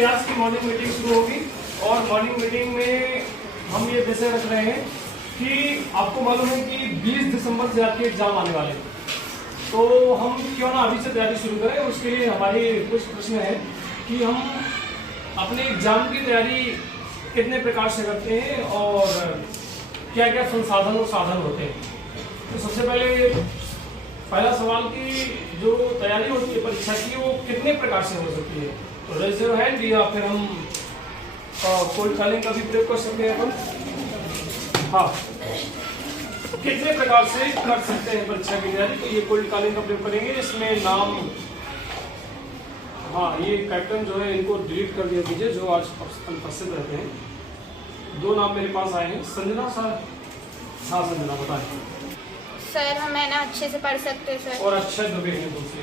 प्रयास की morning meeting शुरू होगी और मॉर्निंग मीटिंग में हम ये विषय रख रहे हैं कि आपको मालूम है कि 20 दिसंबर से आपके एग्जाम आने वाले हैं, तो हम क्यों ना अभी से तैयारी शुरू करें। उसके लिए हमारे कुछ प्रश्न है कि हम अपने एग्जाम की तैयारी कितने प्रकार से करते हैं और क्या क्या संसाधन और साधन होते हैं। तो सबसे पहला सवाल कि जो तैयारी होती है परीक्षा की वो कितने प्रकार से हो सकती है। तो रेज योर हैंड या फिर हम कोल्ड कॉलिंग का भी प्रयोग कर सकते हैं अपन। हाँ, कितने प्रकार से कर सकते हैं परीक्षा की तैयारी। तो ये कोल्ड कॉलिंग का प्रयोग करेंगे। इसमें नाम, हाँ ये कैप्टन जो है इनको डिलीट कर दिया कीजिए जो आज अनुपस्थित रहते हैं। 2 नाम मेरे पास आए हैं। संजना सर, हाँ संजना बताएं। सर हमें ना अच्छे से पढ़ सकते हैं सर। और अच्छे दबे हैं दूसरे।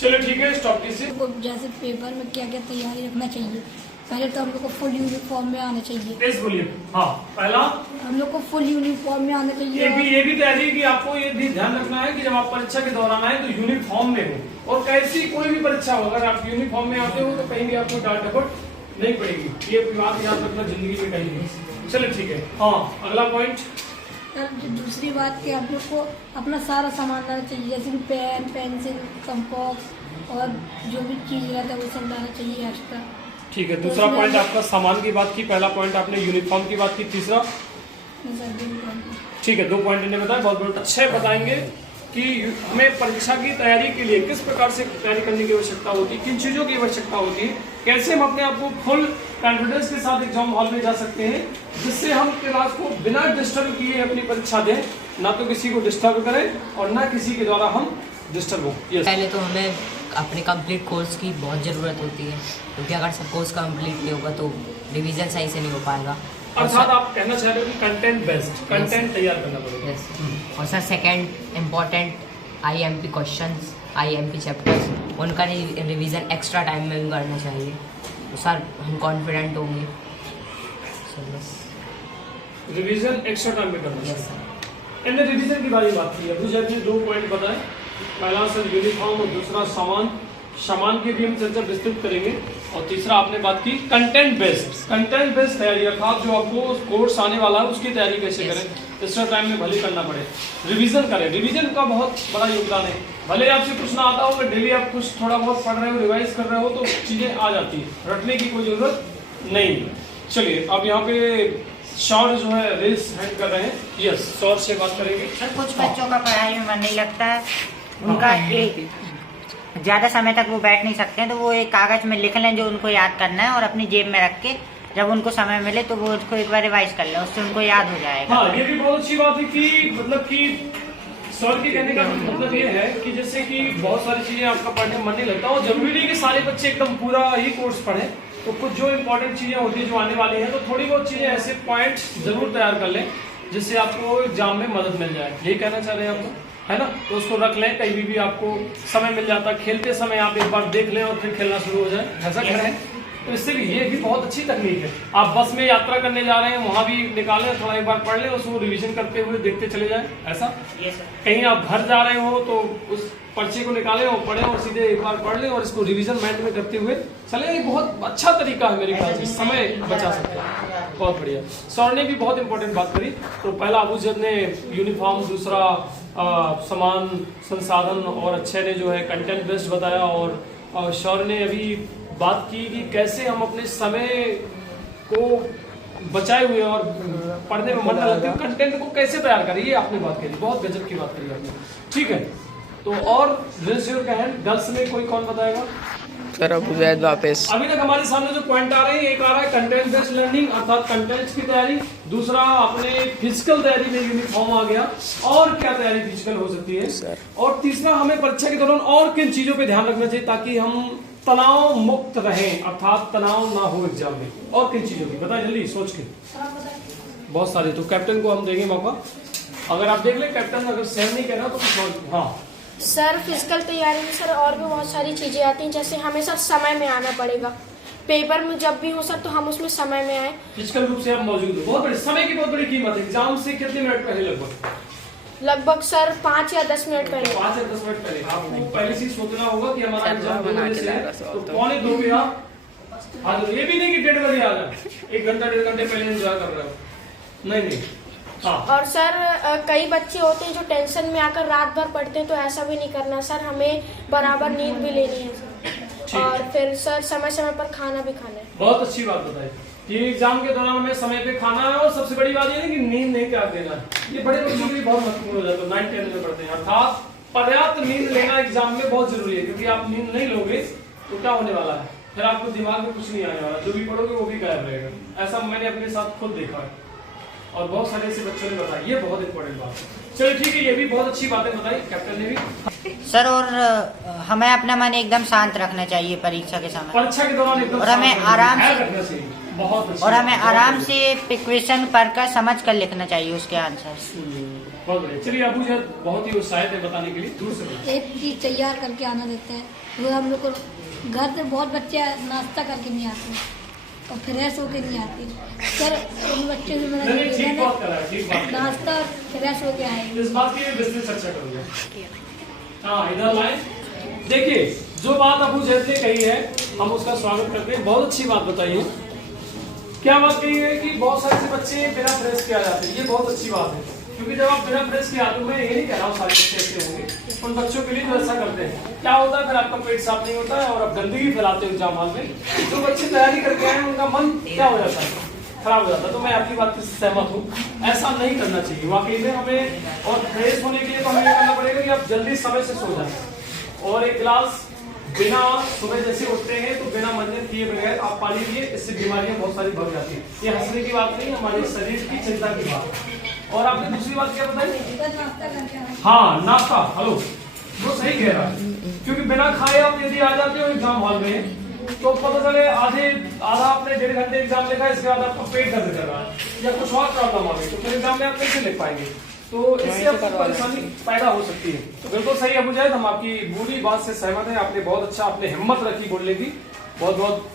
चलो ठीक है, स्टॉप कीजिए। जैसे पेपर में क्या क्या तैयारी रखना चाहिए। पहले तो हम लोग को फुल यूनिफॉर्म में आना चाहिए। तेज बोलिए। हाँ, पहला हम लोग को फुल यूनिफॉर्म में आना चाहिए। ये भी तैयारी कि आपको ये भी ध्यान रखना है कि जब आप परीक्षा के दौरान आए तो यूनिफॉर्म में हो। और कैसी कोई भी परीक्षा हो, अगर आप यूनिफॉर्म में आते हो तो कहीं भी आपको डांट डपट नहीं पड़ेगी। ये बात याद रखना जिंदगी में कहीं नहीं। चलो ठीक है। हाँ, अगला पॉइंट। दूसरी बात कि आप लोग को अपना सारा सामान लाना चाहिए, जैसे कि पेन, पेंसिल, कंपास और जो भी चीज रहता है वो सब लाना चाहिए एक्स्ट्रा। ठीक है, दूसरा पॉइंट आपका सामान की बात की, पहला पॉइंट आपने यूनिफॉर्म की बात की, तीसरा। ठीक है, 2 पॉइंट इन्हें बताए, बहुत बहुत अच्छे बताएंगे कि हमें परीक्षा की तैयारी के लिए किस प्रकार से तैयारी करने की आवश्यकता होती है, किन चीजों की आवश्यकता होती है, कैसे हम अपने आप को फुल कॉन्फिडेंस के साथ एग्जाम हॉल में जा सकते हैं, जिससे हम क्लास को बिना डिस्टर्ब किए अपनी परीक्षा दें, ना तो किसी को डिस्टर्ब करें और ना किसी के द्वारा हम डिस्टर्ब हो। पहले तो हमें अपने कंप्लीट कोर्स की बहुत ज़रूरत होती है, क्योंकि अगर सब कोर्स कंप्लीट नहीं होगा तो रिवीजन सही से नहीं हो पाएगा। अर्थात आप कहना चाह रहे हो कि कंटेंट बेस्ड कंटेंट तैयार करना पड़ेगा। और sir second important IMP questions, IMP chapters, उनका रिवीजन एक्स्ट्रा टाइम में भी करना चाहिए, तो सर हम कॉन्फिडेंट होंगे। रिवीजन एक्स्ट्रा टाइम में करना चाहिए। इनने रिवीजन की बात की है। मुझे अपने 2 पॉइंट बताएं। पहला सर यूनिफॉर्म और दूसरा सामान की भी हम चर्चा विस्तृत करेंगे। और तीसरा आपने बात की कंटेंट बेस्ड तैयारी, अर्थात जो आपको कोर्स आने वाला है उसकी तैयारी कैसे करें, एक्स्ट्रा टाइम में भले करना पड़े, रिवीजन करें। रिवीजन का बहुत बड़ा योगदान है। भले आपसे कुछ ना आता हो, अगर डेली आप कुछ थोड़ा बहुत पढ़ रहे हो, रिवाइज कर रहे हो तो चीजें आ जाती है, रटने की कोई जरूरत नहीं। चलिए अब यहाँ पे शौर्य जो है रेस हैंड कर रहे हैं। यस, शौर्य से बात करेंगे। सर कुछ बच्चों का पढ़ाई में मन नहीं लगता है, उनका ज़्यादा समय तक वो बैठ नहीं सकते हैं, तो वो एक कागज में लिख लें जो उनको याद करना है और अपनी जेब में रख के जब उनको समय मिले तो वो उसको एक बार रिवाइज कर लें, उससे उनको याद हो जाएगा। हाँ, ये भी बहुत अच्छी बात है कि मतलब कि सर के कहने का मतलब ये है कि जैसे कि बहुत सारी चीजें आपका पढ़ने में मन नहीं लगता और जरूरी नहीं कि सारे बच्चे एकदम पूरा ही कोर्स पढ़ें। तो कुछ जो इम्पोर्टेंट चीजें होती है जो आने वाली है, तो थोड़ी बहुत चीजें ऐसे पॉइंट्स जरूर तैयार कर लें जिससे आपको एग्जाम में मदद मिल जाए। यही कहना चाह रहे हैं आप, है ना। तो उसको रख लें, कहीं भी आपको समय मिल जाता है, खेलते समय आप एक बार देख लें और फिर खेलना शुरू हो जाए, ऐसा कह रहे हैं। तो इससे भी ये भी बहुत अच्छी तकनीक है। आप बस में यात्रा करने जा रहे हैं, वहां भी निकालें, थोड़ा एक बार पढ़ लें, उसको रिवीजन करते हुए देखते चले जाएं, ऐसा। कहीं आप घर जा रहे हो तो उस पर्चे को निकालें और पढ़ें और सीधे एक बार पढ़ लें और इसको रिवीजन माइंड में करते हुए चले। ये बहुत अच्छा तरीका है मेरे ख्याल से, समय बचा सकते हैं। बहुत बढ़िया। सर ने भी बहुत इंपॉर्टेंट बात करी। तो पहला अबूजद ने यूनिफॉर्म, दूसरा सामान संसाधन और अच्छे ने जो है कंटेंट बेस्ड बताया। और शौर्य ने अभी बात की कि कैसे हम अपने समय को बचाए हुए और पढ़ने में मन न लगते कंटेंट को कैसे तैयार करें, ये आपने बात करी, बहुत गजब की बात करी आपने। ठीक है, तो और गर्ल्स में कोई कौन बताएगा? सर अब जैद वापस। अभी तक हमारे सामने जो पॉइंट आ रहे हैं, एक आ रहा है कंटेंट बेस्ड लर्निंग अर्थात कंटेंट्स की तैयारी, दूसरा अपने फिजिकल तैयारी में यूनिफॉर्म आ गया, और क्या तैयारी फिजिकल हो सकती है सर, और तीसरा हमें परीक्षा के दौरान और किन चीजों पे ध्यान रखना चाहिए ताकि हम तनाव मुक्त रहें, अर्थात तनाव ना हो एग्जाम में, और किन चीजों की बताएं जल्दी सोच के। बहुत सारे, तो कैप्टन को हम देंगे मौका, अगर आप देख लें कैप्टन अगर सहन नहीं कर रहा तो कुछ। हाँ सर, फिजिकल तैयारी में सर और भी बहुत सारी चीजें आती हैं, जैसे हमें सर समय में आना पड़ेगा, पेपर में जब भी हो सर तो हम उसमें समय में आए, फिजिकल रूप से आप मौजूद हो। बहुत बड़ी समय की बहुत बड़ी कीमत है। एग्जाम से कितने मिनट पहले लगभग लगभग सर 5 या 10 मिनट पहले। 5 या 10 मिनट पहले आपको पहले चीज सोचना होगा कि हमारा चल रहा एग्जाम बना 2 के बजे ला से रहा है, सो तो तो। 1:45 बजे आप आ जाओ। ये भी नहीं कि 1:30 बजे आ जाए, 1 घंटा 1.5 घंटे पहले एंजॉय कर रहे हो, नहीं नहीं। हाँ और सर कई बच्चे होते हैं जो टेंशन में आकर रात भर पढ़ते हैं, तो ऐसा भी नहीं करना सर, हमें बराबर नींद भी लेनी है सर, और फिर सर समय समय पर खाना भी खाना है। बहुत अच्छी बात बताई कि एग्जाम के दौरान हमें समय पे खाना है, और सबसे बड़ी बात ये है कि नींद नहीं त्याग देना है। ये बड़े बच्चों के लिए बहुत महत्वपूर्ण हो जाता है, 9 10 में पढ़ते हैं। अर्थात पर्याप्त नींद लेना एग्जाम में बहुत जरूरी है, क्योंकि आप नींद नहीं लोगे तो क्या होने वाला है, फिर आपको दिमाग में कुछ नहीं आने वाला, जो भी पढ़ोगे वो भी गायब रहेगा। ऐसा मैंने अपने साथ खुद देखा है, और बहुत सारे ऐसे बच्चों ने बताया। ये बहुत इंपॉर्टेंट बात है। चलो ठीक है, ये भी बहुत अच्छी बातें बताई कैप्टन ने भी। सर और हमें अपना मन एकदम शांत रखना चाहिए परीक्षा के समय, परीक्षा के दौरान एकदम और हमें शांत आराम ध्यान से- रखना चाहिए। बहुत अच्छी और बात, हमें बहुत आराम बढ़िया। से क्वेश्चन पढ़कर समझ कर लिखना चाहिए उसके आंसर। बहुत बढ़िया। चलिए अबू जी बहुत ही उत्साहित है बताने के लिए, दूर से बोलिए। एक चीज़ तैयार करके आना देता है, वो हम लोग को घर से बहुत बच्चे नाश्ता करके नहीं आते और फ्रेश होके नहीं आते। सर उन बच्चों से मेरा नहीं नहीं, ठीक निवेदन बात कर रहा है, ठीक बात कर रहा है। नाश्ता फ्रेश होके आएंगे। इस बात की बिजनेस अच्छा करूंगा। हाँ इधर लाए। देखिए जो बात अबू जैद ने कही है, हम उसका स्वागत करते हैं। बहुत अच्छी बात बताई है। क्या बात कही है कि बहुत सारे से बच्चे बिना फ्रेश किया जाते हैं, ये बहुत अच्छी बात है, क्योंकि जब आप बिना फ्रेश किया, तो मैं ये नहीं कह रहा हूँ सारे बच्चे ऐसे होंगे, उन बच्चों के लिए जो ऐसा करते हैं, क्या होता है फिर आपका पेट साफ नहीं होता है और आप गंदगी फैलाते हो एग्जाम हॉल में। जो बच्चे तैयारी करके आए उनका मन क्या हो जाता है, खराब हो जाता है। तो मैं आपकी बात से सहमत हूँ, ऐसा नहीं करना चाहिए वाकई में हमें। और फ्रेश होने के लिए तो हमें ये करना पड़ेगा कि आप जल्दी समय से सो जाए, और एक गिलास बिना सुबह जैसे उठते हैं तो बिना मंजन किए बगैर आप पानी पिए, इससे बीमारियां बहुत सारी बढ़ जाती हैं। ये हंसने की बात नहीं, हमारे शरीर की चिंता की बात। और आपने दूसरी बात क्या बताई? नाश्ता करके आना। हाँ नाश्ता, हेलो, वो सही कह रहा है, क्योंकि बिना खाए आप यदि आ जाते हो एग्जाम हॉल में, तो पता चले आधा आपने 1.5 घंटे एग्जाम लिखा है, इसके बाद आपका पेट दर्द कर रहा है या कुछ और प्रॉब्लम आ गई, तो फिर एग्जाम में आप कैसे लिख पाएंगे? तो इससे आपको परेशानी पैदा हो सकती है। तो बिल्कुल सही अबू जैद, हम आपकी पूरी बात से सहमत हैं। आपने बहुत अच्छा, आपने हिम्मत रखी बोलने की, बहुत बहुत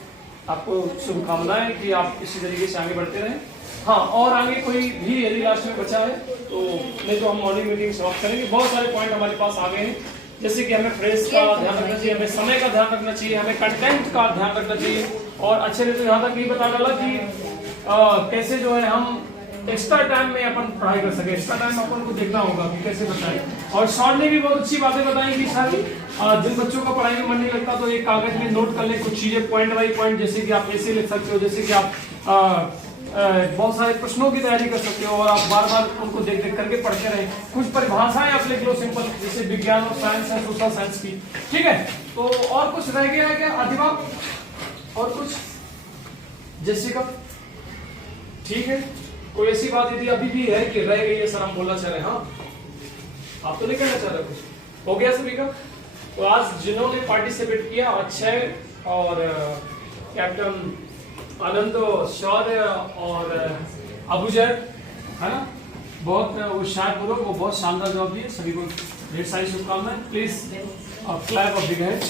आपको शुभकामनाएं कि आप इसी तरीके से आगे बढ़ते रहें। हाँ, और आगे कोई भी यदि लास्ट में बचा है तो नहीं तो हम मॉर्निंग मीटिंग समाप्त करेंगे। बहुत सारे पॉइंट हमारे पास आ गए हैं, जैसे कि हमें फ्रेश का ध्यान रखना चाहिए, हमें समय का ध्यान रखना चाहिए, हमें कंटेंट का ध्यान रखना चाहिए, और अच्छे से यहाँ तक ये बता डाला कि कैसे जो है हम एक्स्ट्रा टाइम में अपन पढ़ाई कर सके। एक्स्ट्रा टाइम अपन को देखना होगा कि कैसे बताएं। और शॉर्ट ने भी बहुत अच्छी बातें बताई कि सारी जिन बच्चों का पढ़ाई में मन नहीं लगता तो एक कागज में नोट कर ले कुछ चीजें पॉइंट बाई पॉइंट, जैसे कि आप ऐसे लिख सकते हो, जैसे कि आप बहुत सारे प्रश्नों की तैयारी कर सकते हो और आप बार बार उनको देख देख करके पढ़ते रहे। कुछ परिभाषाएं आप लिख लो सिंपल, जैसे विज्ञान और साइंस है, सोशल साइंस की, ठीक है। तो और कुछ रह गया है क्या आदिमा? और कुछ जैसे का? ठीक है, कोई ऐसी बात यदि अभी भी है कि रह गई है सर, हम बोलना चाह रहे हैं? हाँ, आप तो नहीं कहना चाह रहे? कुछ हो गया सभी का? तो आज जिन्होंने पार्टिसिपेट किया, अक्षय और कैप्टन आनंद, शौर्य और अबू जैद, है ना, बहुत होशियारपूर्वक वो बहुत शानदार जवाब दिए। सभी को ढेर सारी शुभकामनाएं। Please clap of big hand.